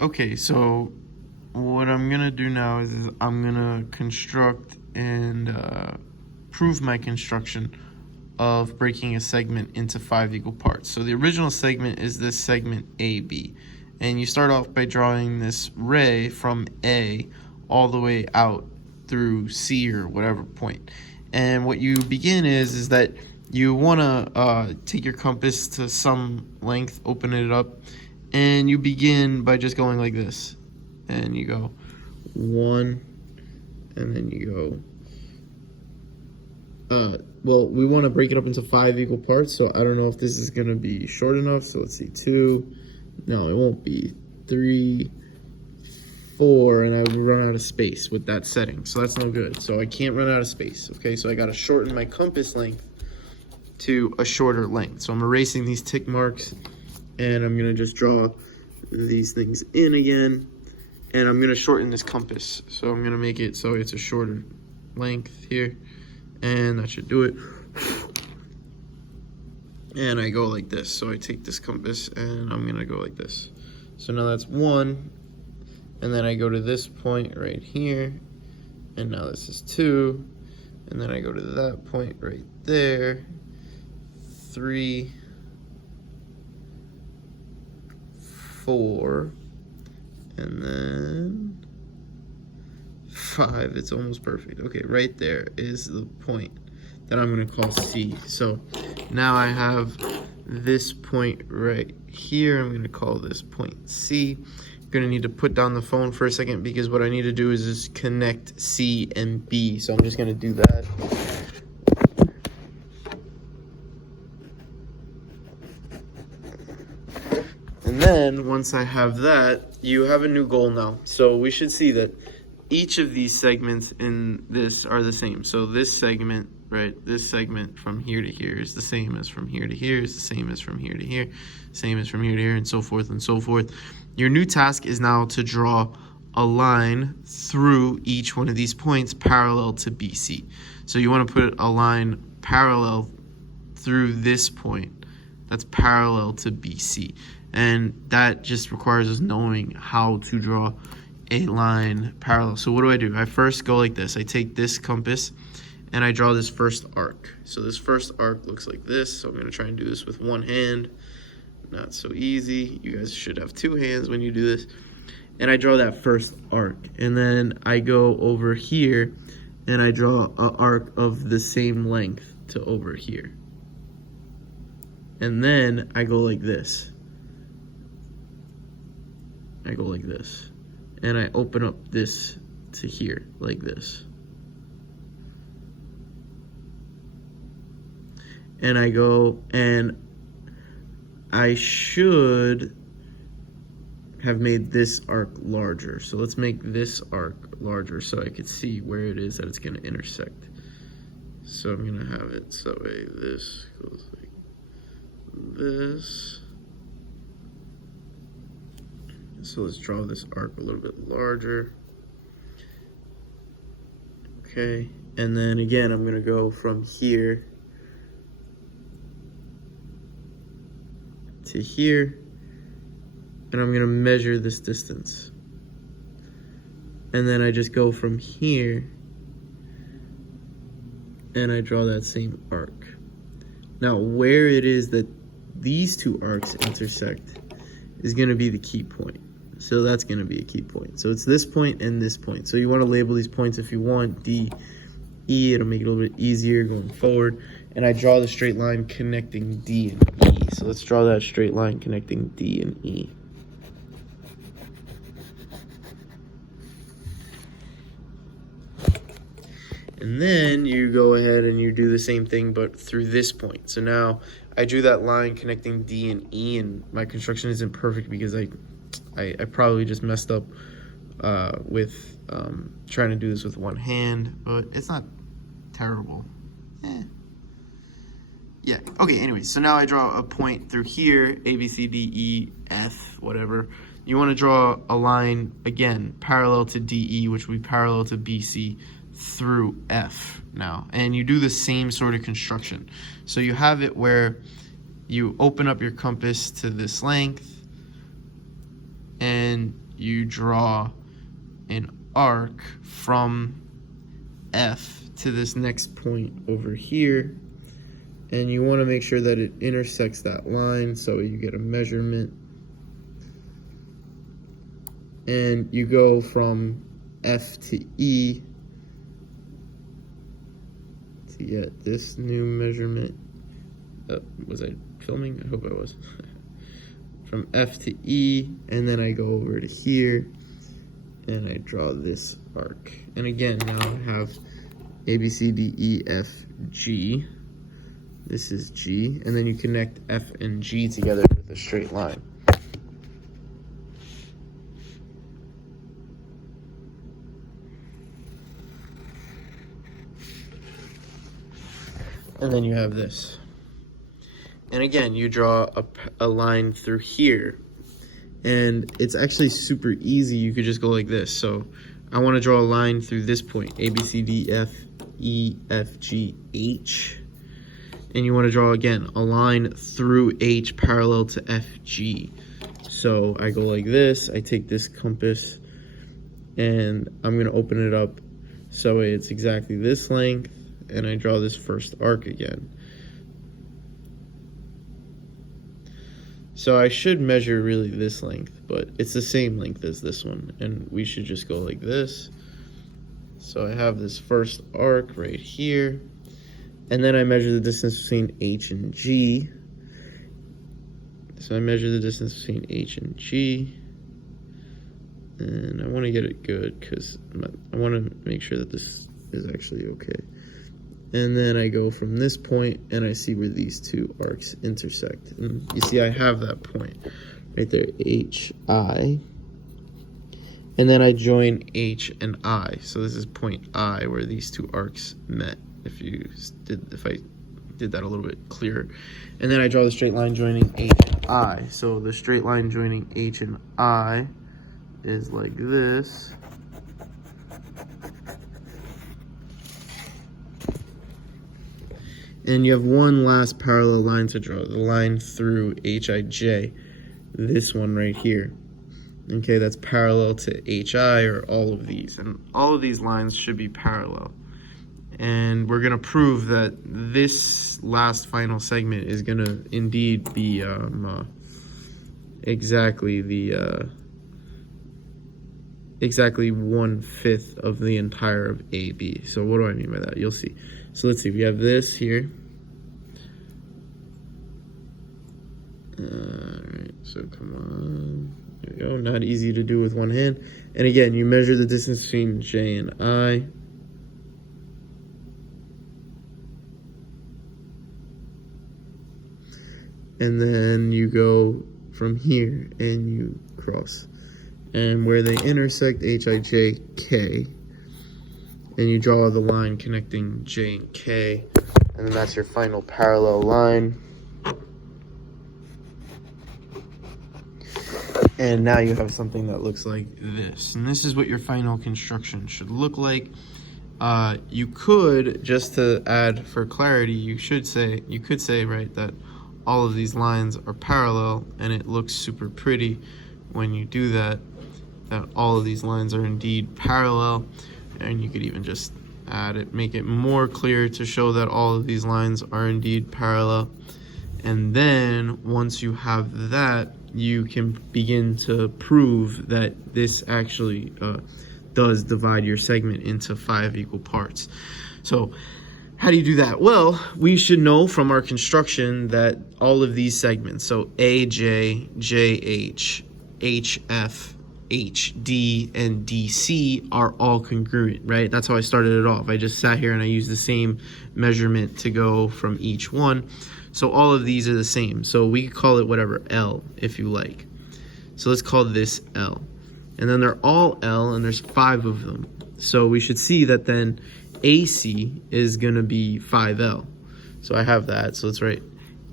Okay, so what I'm gonna do now is I'm gonna construct and prove my construction of breaking a segment into 5 equal parts. So the original segment is this segment AB, and you start off by drawing this ray from A all the way out through C or whatever point. And what you begin is that you want to take your compass to some length, open it up, and you begin by just going like this. And you go 1, and then you go, well, we want to break it up into 5 equal parts, so I don't know if this is going to be short enough. So let's see, 2, no, it won't be, 3, 4, and I will run out of space with that setting, so that's no good. So I can't run out of space, okay? So I got to shorten my compass length to a shorter length. So I'm erasing these tick marks, and I'm going to just draw these things in again, and I'm going to shorten this compass. So I'm going to make it so it's a shorter length here, and that should do it. And I go like this. So I take this compass and I'm going to go like this. So now that's 1, and then I go to this point right here, and now this is 2, and then I go to that point right there, 3, 4, and then 5. It's almost perfect. Okay, right there is the point that I'm going to call C. So now I have this point right here. I'm going to call this point C. I'm going to need to put down the phone for a second because what I need to do is just connect C and B. So I'm just going to do that. And then once I have that, you have a new goal now. So we should see that each of these segments in this are the same. So this segment, right, this segment from here to here is the same as from here to here, is the same as from here to here, same as from here to here, and so forth and so forth. Your new task is now to draw a line through each one of these points parallel to BC. So you want to put a line parallel through this point that's parallel to BC. And that just requires us knowing how to draw a line parallel. So what do? I first go like this. I take this compass and I draw this first arc. So this first arc looks like this. So I'm going to try and do this with one hand. Not so easy. You guys should have 2 hands when you do this. And I draw that first arc. And then I go over here and I draw an arc of the same length to over here. And then I go like this. I go like this. And I open up this to here, like this. And I go, and I should have made this arc larger. So let's make this arc larger so I could see where it is that it's going to intersect. So I'm going to have it so that way this goes like this. So let's draw this arc a little bit larger. Okay, and then again, I'm gonna go from here to here, and I'm gonna measure this distance. And then I just go from here, and I draw that same arc. Now, where it is that these 2 arcs intersect is gonna be the key point. So that's going to be a key point. So it's this point and this point. So you want to label these points if you want. D, E. It'll make it a little bit easier going forward. And I draw the straight line connecting D and E. So let's draw that straight line connecting D and E. And then you go ahead and you do the same thing, but through this point. So now I drew that line connecting D and E, and my construction isn't perfect because I probably just messed up with trying to do this with one hand, but it's not terrible. Yeah, okay, anyway, so now I draw a point through here, A, B, C, D, E, F, whatever. You want to draw a line, again, parallel to DE, which will be parallel to BC through F now. And you do the same sort of construction. So you have it where you open up your compass to this length, and you draw an arc from F to this next point over here, and you want to make sure that it intersects that line, so you get a measurement, and you go from F to E to get this new measurement. Was I filming? I hope I was. From F to E, and then I go over to here and I draw this arc. And again, now I have A, B, C, D, E, F, G. This is G, and then you connect F and G together with a straight line. And then you have this. And again, you draw a line through here. And it's actually super easy. You could just go like this. So I want to draw a line through this point, A, B, C, D, F, E, F, G, H. And you want to draw, again, a line through H parallel to F, G. So I go like this. I take this compass, and I'm going to open it up so it's exactly this length. And I draw this first arc again. So I should measure really this length, but it's the same length as this one, and we should just go like this. So I have this first arc right here, and then I measure the distance between H and G. So I measure the distance between H and G, and I want to get it good because I want to make sure that this is actually okay. And then I go from this point, and I see where these two arcs intersect. And you see I have that point right there, HI. And then I join H and I. So this is point I where these two arcs met, if I did that a little bit clearer. And then I draw the straight line joining H and I. So the straight line joining H and I is like this. And you have one last parallel line to draw, the line through HIJ, this one right here. Okay, that's parallel to HI, or all of these. And all of these lines should be parallel. And we're going to prove that this last final segment is going to indeed be exactly 1/5 of the entire of AB. So what do I mean by that? You'll see. So let's see, we have this here. Alright, so come on. There we go, not easy to do with one hand. And again, you measure the distance between J and I. And then you go from here and you cross. And where they intersect, HIJ, and you draw the line connecting J and K, and then that's your final parallel line. And now you have something that looks like this. And this is what your final construction should look like. You could, just to add for clarity, you could say, right, that all of these lines are parallel, and it looks super pretty when you do that all of these lines are indeed parallel. And you could even just add it, make it more clear to show that all of these lines are indeed parallel. And then once you have that, you can begin to prove that this actually does divide your segment into 5 equal parts. So how do you do that? Well, we should know from our construction that all of these segments, so AJ, JH, HF, HD, and DC are all congruent, right? That's how I started it off. I just sat here and I used the same measurement to go from each one. So all of these are the same. So we could call it whatever, L, if you like. So let's call this L. And then they're all L, and there's 5 of them. So we should see that then AC is going to be 5L. So I have that. So let's write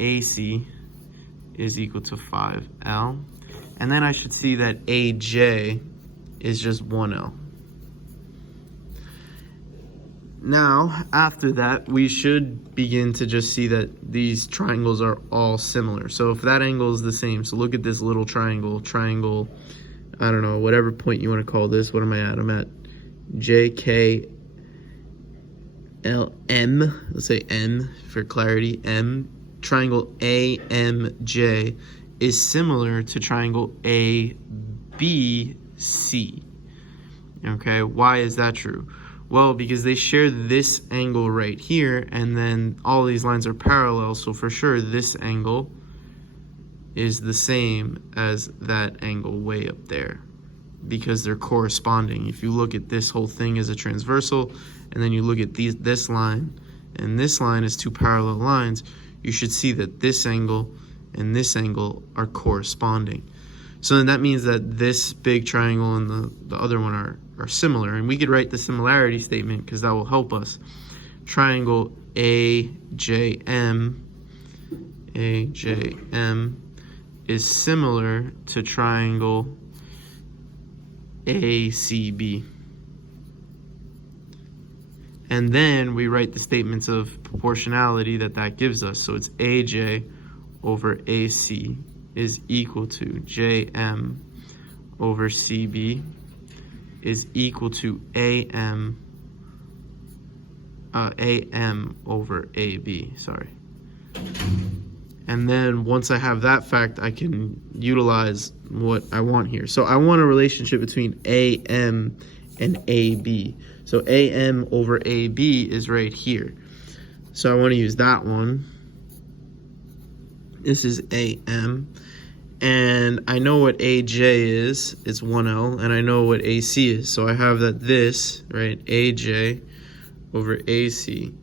AC is equal to 5L. And then I should see that AJ is just 1L. Now, after that, we should begin to just see that these triangles are all similar. So if that angle is the same, so look at this little triangle, I don't know, whatever point you want to call this. What am I at? I'm at JKLM. Let's say M for clarity. M. Triangle AMJ is similar to triangle ABC. Okay, why is that true? Well, because they share this angle right here, and then all these lines are parallel, so for sure this angle is the same as that angle way up there, because they're corresponding. If you look at this whole thing as a transversal, and then you look at this line, and this line is two parallel lines, you should see that this angle and this angle are corresponding. So then that means that this big triangle and the other one are similar. And we could write the similarity statement because that will help us. Triangle AJM is similar to triangle ACB. And then we write the statements of proportionality that gives us. So it's AJ over AC is equal to JM over CB is equal to AM over AB, sorry. And then once I have that fact, I can utilize what I want here. So I want a relationship between AM and AB. So AM over AB is right here. So I want to use that one. This is AM. And I know what AJ is. It's 1L. And I know what AC is. So I have that this, right, AJ over AC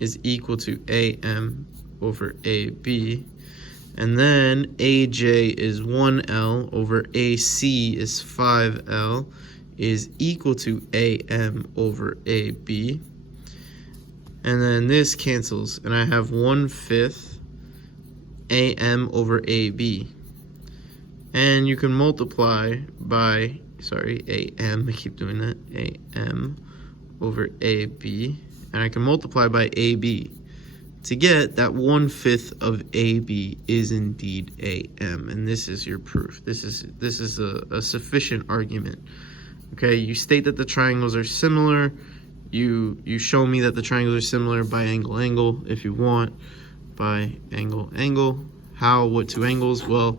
is equal to AM over AB. And then AJ is 1L over AC is 5L is equal to AM over AB. And then this cancels, and I have 1/5 AM over AB. And you can multiply by, sorry, AM, I keep doing that, AM over AB. And I can multiply by AB to get that 1/5 of AB is indeed AM. And this is your proof. This is a sufficient argument. Okay, you state that the triangles are similar. You show me that the triangles are similar by angle, if you want. By angle. How, what two angles? Well,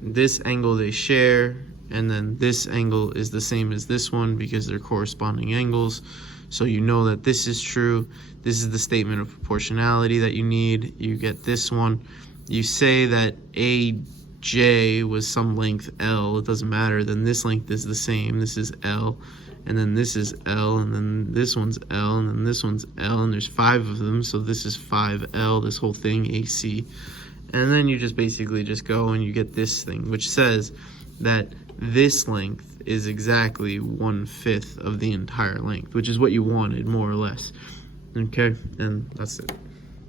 this angle they share, and then this angle is the same as this one because they're corresponding angles. So you know that this is true. This is the statement of proportionality that you need. You get this one. You say that AJ was some length L. It doesn't matter. Then this length is the same. This is L. And then this is L. And then this one's L. And then this one's L. And there's 5 of them. So this is 5L, this whole thing, AC. And then you just basically just go and you get this thing, which says that this length is exactly 1/5 of the entire length, which is what you wanted, more or less. Okay, and that's it.